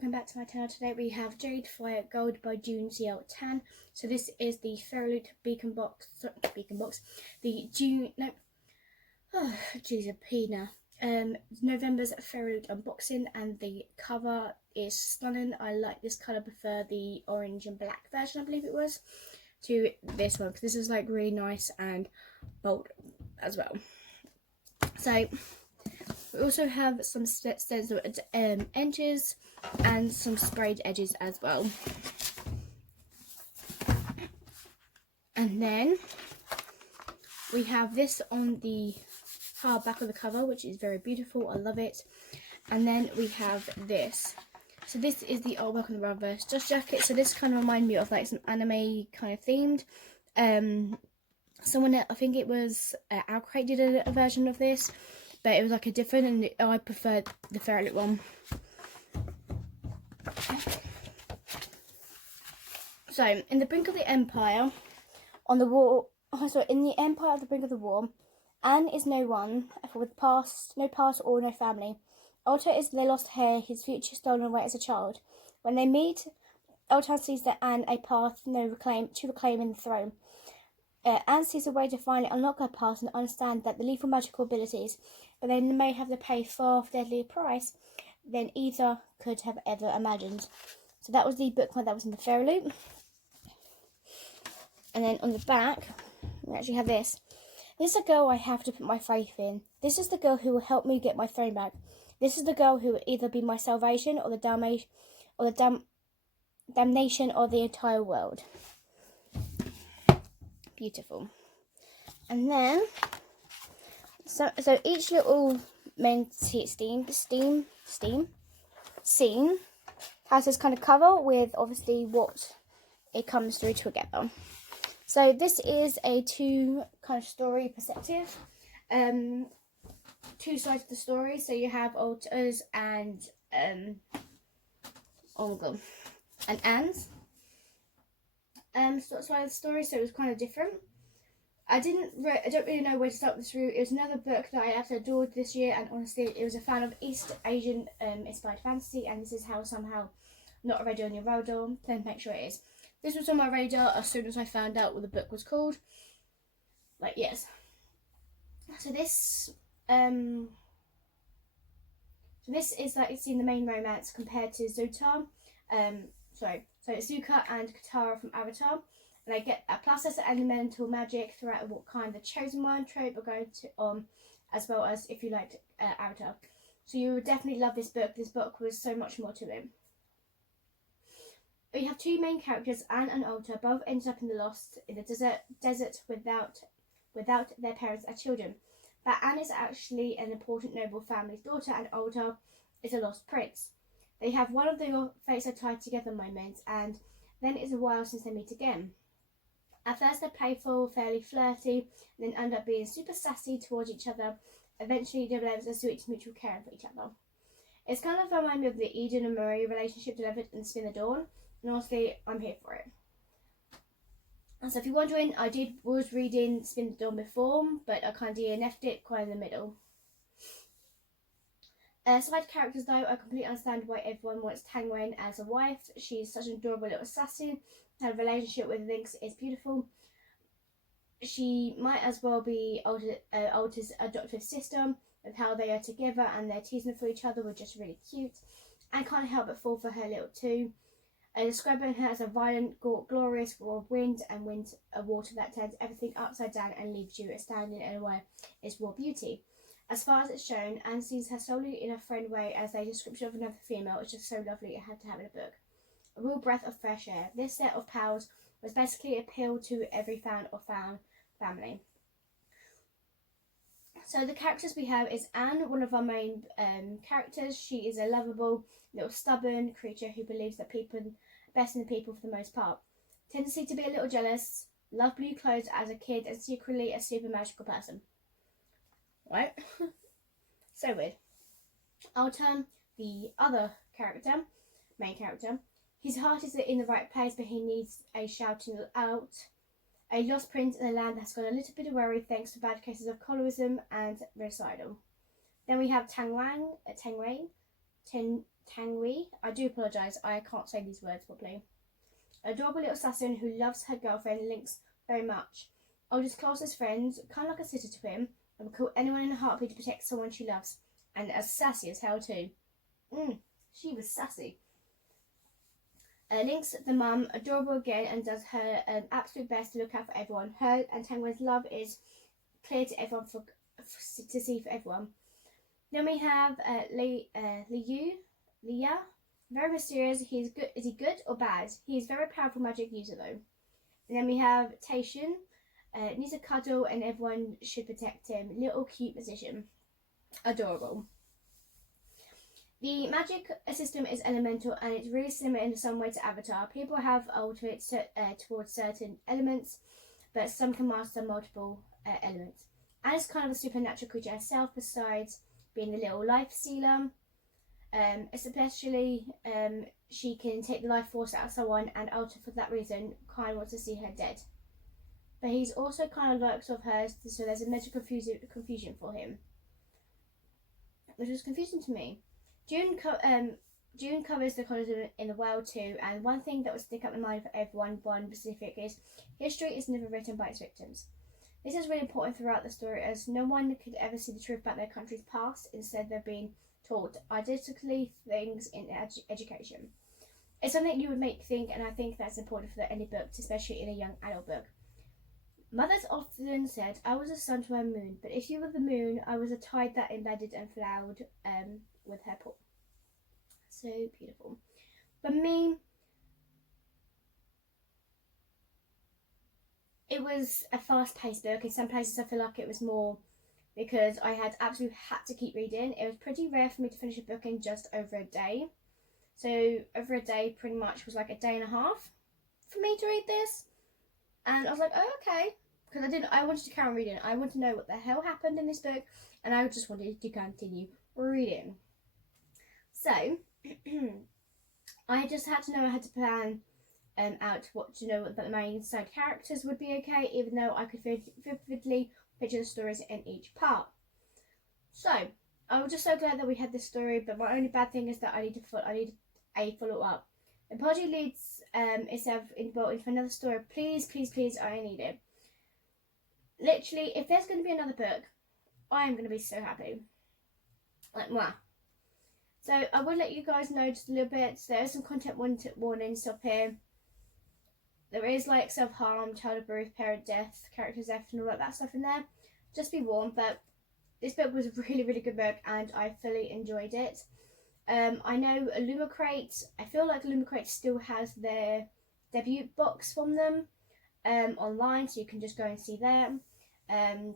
welcome back to my channel. Today we have Jade Fire Gold by June CL Tan. So this is the Fairy Beacon box, the June, no, oh jeez, a P now. November's Fairy unboxing, and the cover is stunning. I like this colour, prefer the orange and black version, I believe it was, to this one, because this is like really nice and bold as well. So we also have some stencil edges and some sprayed edges as well. And then we have this on the hard back of the cover, which is very beautiful. I love it. And then we have this. So this is the artwork on the reverse dust jacket. So this kind of reminds me of like some anime kind of themed. Someone, I think it was Alcrate, did a version of this, but it was like a different, and I preferred the Fairy one. So in the brink of the Empire, on the war, in the Empire at the brink of the war, Anne is no one with no past or no family. Alta is their lost heir, his future stolen away as a child. When they meet, Alta sees that Anne a path to reclaiming the throne. Anne sees a way to finally unlock her past and understand that the lethal magical abilities, but they may have to pay far deadlier price than either could have ever imagined. So that was the bookmark that was in the Fairy Loop. And then on the back, we actually have this. This is a girl I have to put my faith in. This is the girl who will help me get my throne back. This is the girl who will either be my salvation or the damnation of the entire world. Beautiful. And then so each little main scene has this kind of cover with obviously what it comes through together. So this is a two kind of story perspective, two sides of the story. So you have Alta's and and Anne's side of the story. So it was kind of different. I don't really know where to start this route. It was another book that I absolutely adored this year, and honestly, it was a fan of East Asian inspired fantasy, and this is how somehow not already on your radar. Then make sure it is. This was on my radar as soon as I found out what the book was called. Like, yes. So this is like it's in the main romance compared to Zuta. So it's Zuka and Katara from Avatar. And I get a plus as elemental magic throughout what kind the chosen one trope are going to as well as if you liked Avatar. So you would definitely love this book. This book was so much more to it. We have two main characters, Anne and Alta, both ended up in the desert without their parents as children. But Anne is actually an important noble family's daughter, and Alta is a lost prince. They have one of their fates are tied together moments, and then it's a while since they meet again. At first they're playful, fairly flirty, and then end up being super sassy towards each other. Eventually develops a sweet mutual caring for each other. It's kind of reminding me of the Eden and Marie relationship delivered in Spin the Dawn, and honestly, I'm here for it. And so if you're wondering, I was reading Spin the Dawn before, but I kind of DNF'd it quite in the middle. Side characters though, I completely understand why everyone wants Tangwen as a wife. She's such an adorable little assassin. Her relationship with Lynx is beautiful. She might as well be Alta's adoptive sister, with how they are together and they're teasing for each other were just really cute. And can't help but fall for her little too. Describing her as a violent, glorious whirlwind and water that turns everything upside down and leaves you standing in a way is raw beauty. As far as it's shown, Anne sees her solely in a friend way as a description of another female. It's just so lovely it had to have in a book. A real breath of fresh air. This set of powers was basically appeal to every fan or family. So the characters we have is Anne, one of our main characters. She is a lovable, little stubborn creature who believes that people best in the people for the most part. Tendency to be a little jealous, love blue clothes as a kid, and secretly a super magical person. Right? So weird. Alta, the other character, main character, his heart is in the right place, but he needs a shouting out. A lost prince in a land that's got a little bit of worry thanks to bad cases of colorism and genocidal. Then we have Tangwei, Tangui. I do apologise, I can't say these words properly. Adorable little assassin who loves her girlfriend Lynx very much. Oldest closest friends, kind of like a sister to him, and would kill anyone in a heartbeat to protect someone she loves. And as sassy as hell too. She was sassy. Lynx, the mum, adorable again, and does her absolute best to look out for everyone. Her and Tangwen's love is clear to everyone to see for everyone. Then we have Liu, very mysterious. He's good. Is he good or bad? He's a very powerful magic user though. And then we have Taishin, needs a cuddle and everyone should protect him. Little cute musician, adorable. The magic system is elemental and it's really similar in some way to Avatar. People have altered towards certain elements, but some can master multiple elements. And it's kind of a supernatural creature herself, besides being the little life stealer. Especially, she can take the life force out of someone, and Alter, for that reason, kind of wants to see her dead. But he's also kind of likes of hers, so there's a mental confusion for him, which was confusing to me. June covers the continent in the world too, and one thing that would stick up in mind for everyone, one specific, is history is never written by its victims. This is really important throughout the story, as no one could ever see the truth about their country's past. Instead, they're being taught identically things in education. It's something you would make think, and I think that's important for any book, especially in a young adult book. Mothers often said, I was a sun to her moon, but if you were the moon, I was a tide that embedded and flowed with her paw. So beautiful. For me, it was a fast-paced book. In some places I feel like it was more, because I had to keep reading. It was pretty rare for me to finish a book in just over a day. So over a day pretty much was like a day and a half for me to read this. And I was like, oh, okay. Because I wanted to carry on reading. I wanted to know what the hell happened in this book. And I just wanted to continue reading. So, I just had to know I had to plan out what the main side characters would be okay, even though I could vividly picture the stories in each part. So, I was just so glad that we had this story, but my only bad thing is that I need a follow-up. The project leads itself into another story. Please, please, please, I need it. Literally, if there's going to be another book, I am going to be so happy. Like, mwah. So, I will let you guys know just a little bit. So there is some content warnings up here. There is like self-harm, child abuse, parent death, character death, and all that stuff in there. Just be warned, but this book was a really, really good book, and I fully enjoyed it. I know Illumicrate, I feel like Illumicrate still has their debut box from them online, so you can just go and see them. And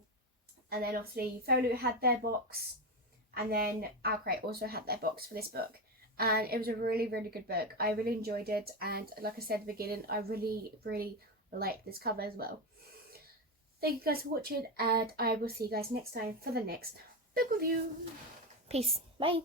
then obviously Folu had their box, and then Owlcrate also had their box for this book. And it was a really, really good book. I really enjoyed it, and like I said at the beginning, I really, really like this cover as well. Thank you guys for watching, and I will see you guys next time for the next book review. Peace. Bye.